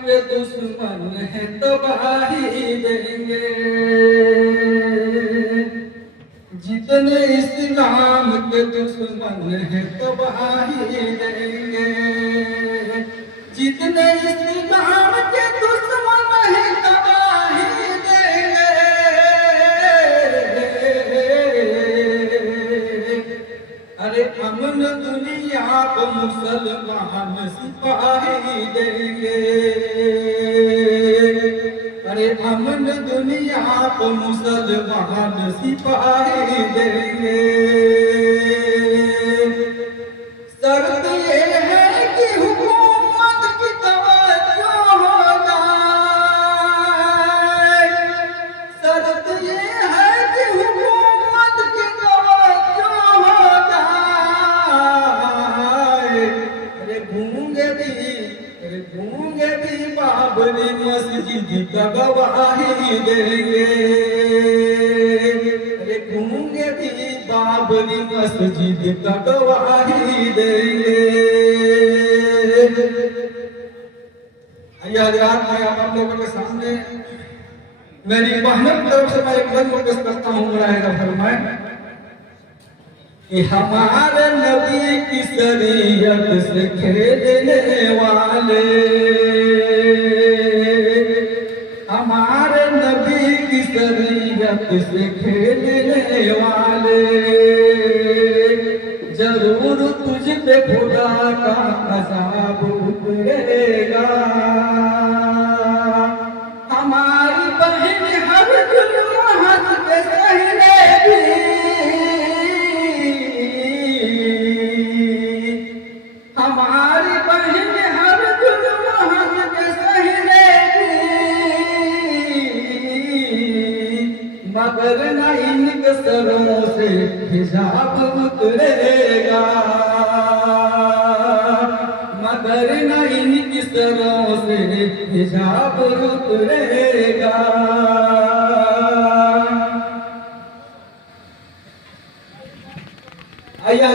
के दुश्मन है तबाही देंगे, जितने इस्लाम के दुश्मन है तबाही देंगे, जितने इस्लाम के दुश्मन है तबाही देंगे। अरे अमन दुनिया को मुसलमान सिपाही देंगे, अरे अमन दुनिया को मुसलमान सिपाही देंगे। शर्त ये है कि हुकूमत की तवज्जो हो जाए, शर्त ये है कि हुकूमत की तवज्जो हो जाए। अरे गूंगे भी बाबरी मस्जिद का गवाही देंगे, अरे गूंगे भी बाबरी मस्जिद का गवाही देंगे। यार मैं आप लोगों के सामने मेरी बहनों की तरफ से मैं एक नज़्म पेश करता हूँ। मुराद फरमाए कि हमारे नबी की शरीयत से खेलने वाले, हमारे नबी की शरीयत से खेलने वाले, जरूर तुझ पे खुदा का अज़ाब उतरेगा। हमारी बहन हर जुल्म हंस के सह लेगी, हमारी बहन हर जुल्म हंस के सह लेगी, मगर न इनके सरों से हिजाब उतरेगा, मगर न इनकी सरों से हिजाब उतरेगा। आइए